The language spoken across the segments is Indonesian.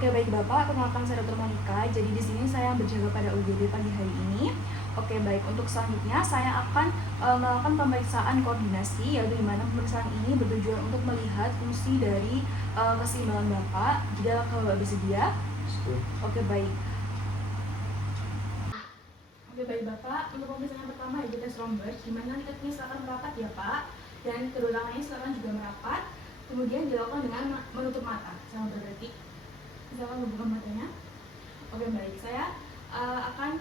Oke, baik Bapak, perkenalkan saya Dr. Monica. Jadi di sini saya berjaga pada UGD pagi hari ini. Oke, baik. Untuk selanjutnya saya akan melakukan pemeriksaan koordinasi, yaitu di mana pemeriksaan ini bertujuan untuk melihat fungsi dari keseimbangan Bapak. Jika Bapak bersedia. Oke, baik. Oke, baik Bapak. Untuk pemeriksaan yang pertama yaitu tes Romberg, di mana kakinya silakan merapat ya Pak, dan kedua tangannya silakan juga merapat. Kemudian dilakukan dengan menutup mata selama berdetik. Silakan membuka matanya. Oke, baik. Saya akan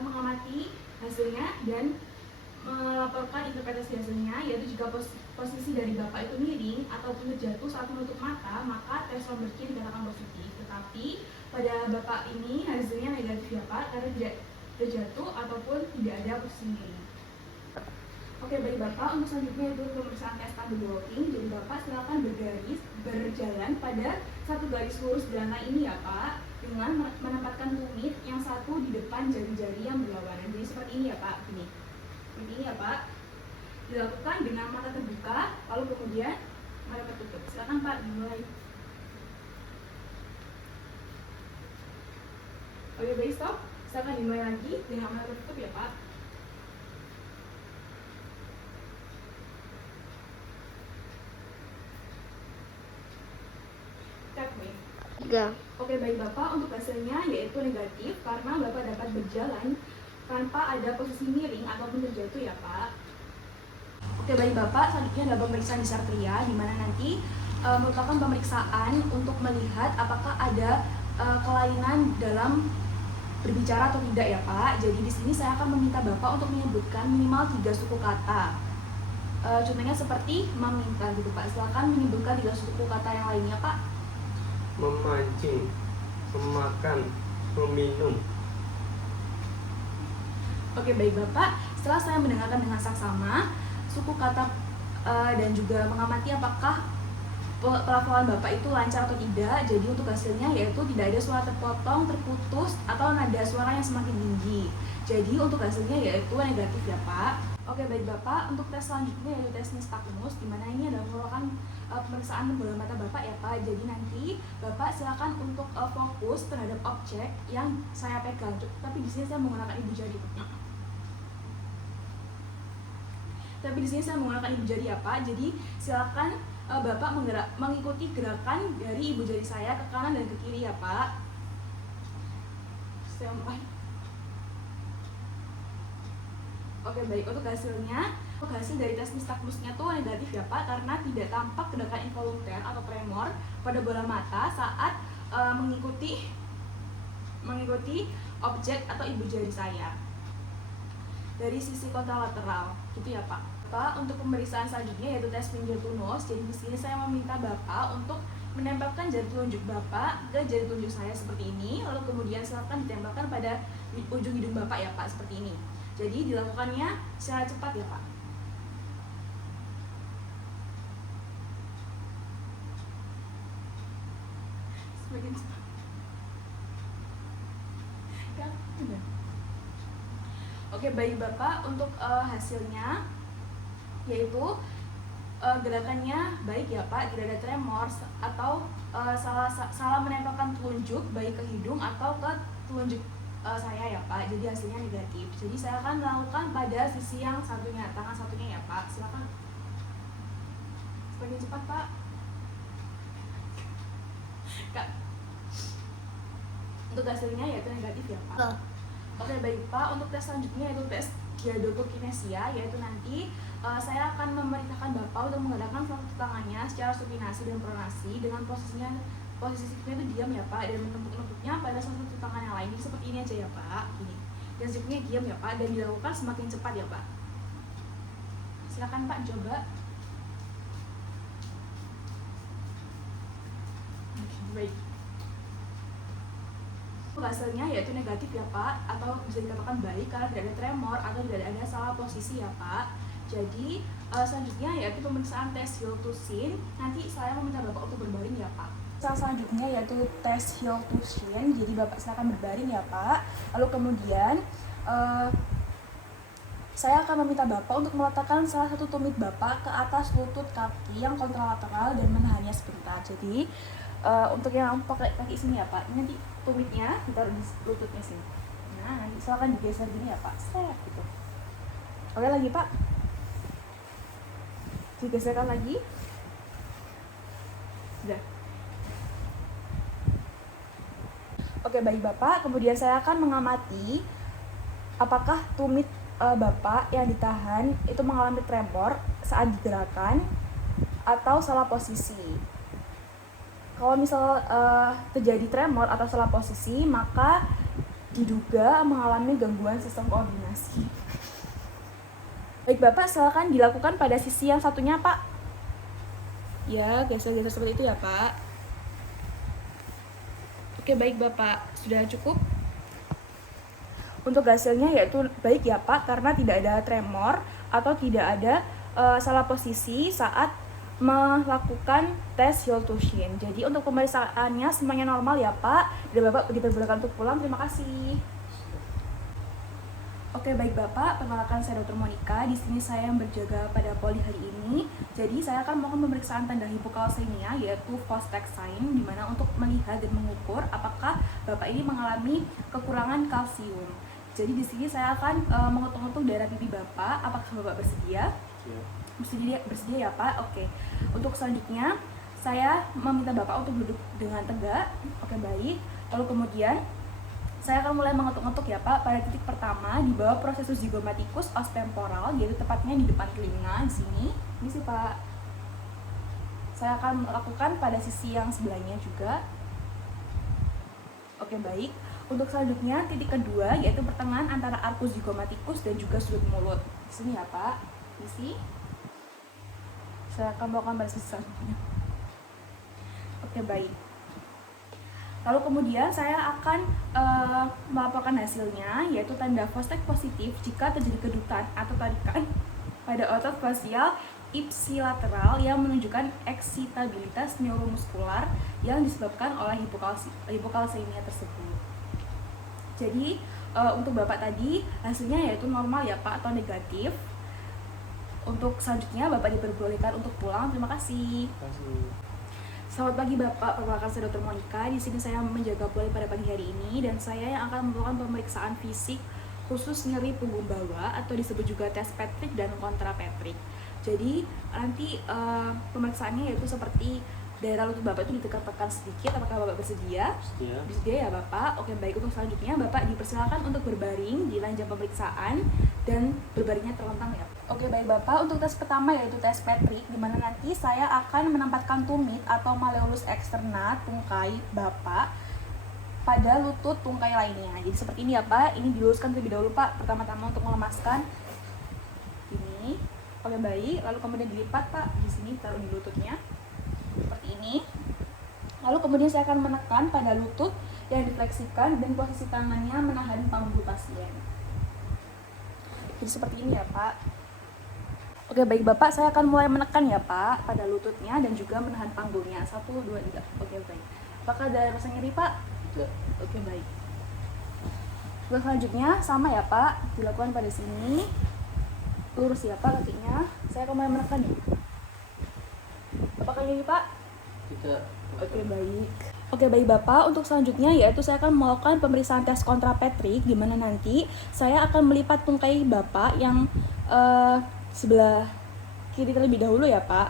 mengamati hasilnya dan melaporkan interpretasi hasilnya, yaitu jika posisi dari Bapak itu miring ataupun terjatuh saat menutup mata, maka tes Romberg-nya dikatakan positif. Tetapi pada Bapak ini hasilnya negatif ya Pak, karena tidak terjatuh ataupun tidak ada posisi miring. Oke, baik Bapak, untuk selanjutnya itu pemeriksaan tes table walking. Jadi Bapak silakan berjalan pada satu garis lurus di lantai ini ya Pak, dengan menempatkan tumit yang satu di depan jari-jari yang berlawanan. Jadi seperti ini ya Pak, ini. Seperti ini ya Pak. Dilakukan dengan mata terbuka, lalu kemudian mata tertutup. Silakan Pak, dimulai. Oke, baik, stop. Silakan dimulai lagi dengan mata tertutup ya Pak. Oke, baik Bapak, untuk hasilnya yaitu negatif karena Bapak dapat berjalan tanpa ada posisi miring ataupun terjatuh ya Pak. Oke, baik Bapak, selanjutnya adalah pemeriksaan disartria, di mana nanti merupakan pemeriksaan untuk melihat apakah ada kelainan dalam berbicara atau tidak ya Pak. Jadi di sini saya akan meminta Bapak untuk menyebutkan minimal 3 suku kata. Contohnya seperti meminta gitu Pak. Silakan menyebutkan 3 suku kata yang lainnya Pak. Memancing, memakan, meminum. Oke, baik Bapak, setelah saya mendengarkan dengan saksama suku kata dan juga mengamati apakah pelafalan Bapak itu lancar atau tidak, jadi untuk hasilnya yaitu tidak ada suara terpotong, terputus, atau nada suara yang semakin tinggi. Jadi untuk hasilnya yaitu negatif ya Pak. Oke, baik Bapak, untuk tes selanjutnya yaitu tes nystagmus, di mana ini adalah merupakan pemeriksaan bola mata Bapak ya Pak. Jadi nanti Bapak silakan untuk fokus terhadap objek yang saya pegang. Tapi di sini saya menggunakan ibu jari. Tapi di sini saya menggunakan ibu jari ya Pak. Jadi silakan Bapak mengikuti gerakan dari ibu jari saya ke kanan dan ke kiri ya Pak. Oke, baik, untuk hasilnya, hasil dari tes nystagmusnya tuh negatif ya Pak, karena tidak tampak gerakan involunter atau tremor pada bola mata saat mengikuti objek atau ibu jari saya dari sisi kontralateral, gitu ya Pak. Pak, untuk pemeriksaan selanjutnya yaitu tes finger to nose. Jadi di sini saya meminta Bapak untuk menempelkan jari telunjuk Bapak ke jari telunjuk saya seperti ini, lalu kemudian silakan ditempelkan pada ujung hidung Bapak ya Pak, seperti ini. Jadi dilakukannya secara cepat ya Pak. Semakin cepat. Ya, sudah. Oke, baik Bapak, untuk hasilnya yaitu gerakannya baik ya Pak, tidak ada tremor atau salah menempelkan telunjuk baik ke hidung atau ke telunjuk saya ya Pak. Jadi hasilnya negatif. Jadi saya akan melakukan pada sisi yang satunya, tangan satunya ya Pak. Silakan. Semakin cepat Pak. Kak. Untuk hasilnya yaitu negatif ya Pak. Oke, baik Pak, untuk tes selanjutnya yaitu tes giardotokinesia, yaitu nanti saya akan memerintahkan Bapak untuk menggerakkan salah satu tangannya secara supinasi dan pronasi dengan posisi sikutnya itu diam ya Pak, dan menepuk-nepuknya pada salah satu tangan yang lain. Jadi seperti ini aja ya Pak, gini. Dan sikutnya diam ya Pak, dan dilakukan semakin cepat ya Pak. Silakan Pak coba. Baik. Hasilnya yaitu negatif ya Pak, atau bisa dikatakan baik karena tidak ada tremor atau tidak ada salah posisi ya Pak. Jadi selanjutnya yaitu pemeriksaan tes heel to shin. Nanti saya meminta Bapak untuk berbaring ya Pak. Selanjutnya yaitu tes heel to shin. Jadi Bapak silakan berbaring ya Pak. Lalu kemudian saya akan meminta Bapak untuk meletakkan salah satu tumit Bapak ke atas lutut kaki yang kontralateral dan menahannya sebentar. Jadi untuk yang pakai kaki sini ya Pak, ini nanti tumitnya ditaruh di lututnya sini. Nah, nanti silakan digeser gini ya Pak, set gitu. Oke lagi Pak, digeserkan lagi. Sudah. Oke baik Bapak, kemudian saya akan mengamati apakah tumit Bapak yang ditahan itu mengalami tremor saat digerakkan atau salah posisi. Kalau misal terjadi tremor atau salah posisi, maka diduga mengalami gangguan sistem koordinasi. Baik Bapak, silakan dilakukan pada sisi yang satunya Pak. Ya, geser-geser seperti itu ya Pak. Oke baik Bapak, sudah cukup? Untuk hasilnya yaitu baik ya Pak, karena tidak ada tremor atau tidak ada salah posisi saat melakukan tes Hiltushin. Jadi untuk pemeriksaannya semuanya normal ya Pak, dan Bapak diperbolehkan untuk pulang. Terima kasih. Oke baik Bapak, perkenalkan saya Dr. Monica. Di sini saya yang berjaga pada poli hari ini. Jadi saya akan melakukan pemeriksaan tanda hipokalsemia yaitu Vostek sign, di mana untuk melihat dan mengukur apakah Bapak ini mengalami kekurangan kalsium. Jadi di sini saya akan mengutuk-utuk darah pipi Bapak. Apakah Bapak bersedia? Ya. Bersedia ya Pak. Oke. Untuk selanjutnya saya meminta Bapak untuk duduk dengan tegak. Oke baik. Lalu kemudian saya akan mulai mengetuk-ngetuk ya Pak pada titik pertama di bawah prosesus zygomaticus os temporal, yaitu tepatnya di depan telinga di sini. Ini sih Pak. Saya akan melakukan pada sisi yang sebelahnya juga. Oke baik. Untuk selanjutnya titik kedua yaitu pertengahan antara arcus zygomaticus dan juga sudut mulut. Di sini ya Pak. Isi. Saya akan melakukan pada sisi selanjutnya. Oke baik. Lalu kemudian saya akan melaporkan hasilnya, yaitu tanda Vostek positif jika terjadi kedutan atau tarikan pada otot fasial ipsilateral yang menunjukkan eksitabilitas neuromuskular yang disebabkan oleh hipokalsemia tersebut. Jadi untuk Bapak tadi hasilnya yaitu normal ya Pak atau negatif. Untuk selanjutnya Bapak diperbolehkan untuk pulang. Terima kasih. Selamat pagi Bapak, perkenalkan saya Dr. Monica. Di sini saya menjaga poli pada pagi hari ini dan saya yang akan melakukan pemeriksaan fisik khusus nyeri punggung bawah atau disebut juga tes Patrick dan kontrapatrik. Jadi nanti pemeriksaannya yaitu seperti daerah lutut Bapak itu ditekan-tekan sedikit. Apakah Bapak bersedia? Bersedia ya Bapak. Oke baik, untuk selanjutnya Bapak dipersilakan untuk berbaring di ranjang pemeriksaan dan berbaringnya terlentang ya. Oke baik Bapak, untuk tes pertama yaitu tes Patrick, di mana nanti saya akan menempatkan tumit atau malleolus externa tungkai Bapak pada lutut tungkai lainnya. Jadi seperti ini ya Pak, ini diluruskan terlebih dahulu Pak, pertama-tama untuk melemaskan ini. Oke baik, lalu kemudian dilipat Pak, di sini taruh di lututnya seperti ini. Lalu kemudian saya akan menekan pada lutut yang difleksikan dan posisi tangannya menahan panggul pasien. Jadi seperti ini ya Pak. Oke baik Bapak, saya akan mulai menekan ya Pak pada lututnya dan juga menahan panggulnya. 1, 2, 3. Oke baik. Apakah ada rasa nyeri Pak? Tidak. Oke baik. Untuk selanjutnya sama ya Pak, dilakukan pada sini. Lurus ya Pak kakinya. Saya akan mulai menekan ya. Apakah nyeri Pak? Tidak. Oke baik. Oke baik Bapak, untuk selanjutnya yaitu saya akan melakukan pemeriksaan tes kontrapatrik, di mana nanti saya akan melipat tungkai Bapak yang sebelah kiri terlebih dahulu ya Pak.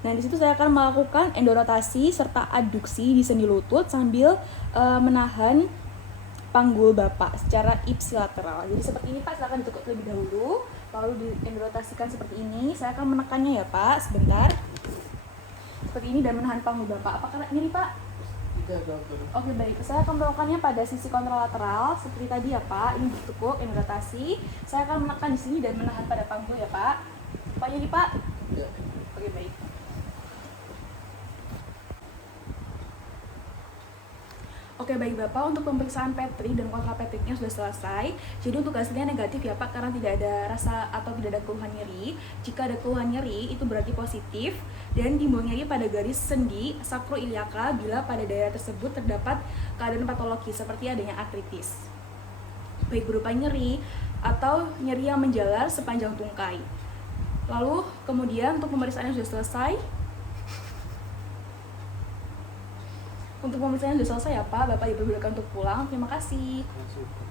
Nah di situ saya akan melakukan endorotasi serta adduksi di sendi lutut sambil menahan panggul Bapak secara ipsilateral. Jadi seperti ini Pak, silakan ditekuk terlebih dahulu, lalu diendorotasikan seperti ini. Saya akan menekannya ya Pak, sebentar. Seperti ini dan menahan panggul Bapak. Apakah nyeri Pak? Oke baik, saya akan melakukannya pada sisi kontralateral seperti tadi ya Pak. Ini ditekuk, endorotasi. Saya akan menekan di sini dan menahan pada panggul ya Pak. Apa nyeri Pak? Ya. Oke baik. Oke baik Bapak, untuk pemeriksaan Patrick dan kontrapatriknya sudah selesai. Jadi untuk hasilnya negatif ya Pak, karena tidak ada rasa atau tidak ada keluhan nyeri. Jika ada keluhan nyeri itu berarti positif dan timbul nyeri pada garis sendi sakroiliaka bila pada daerah tersebut terdapat keadaan patologi seperti adanya artritis, baik berupa nyeri atau nyeri yang menjalar sepanjang tungkai. Lalu kemudian untuk pemeriksaannya sudah selesai. Untuk pemeriksaannya sudah selesai ya Pak, Bapak diperbolehkan untuk pulang. Terima kasih. Masuk.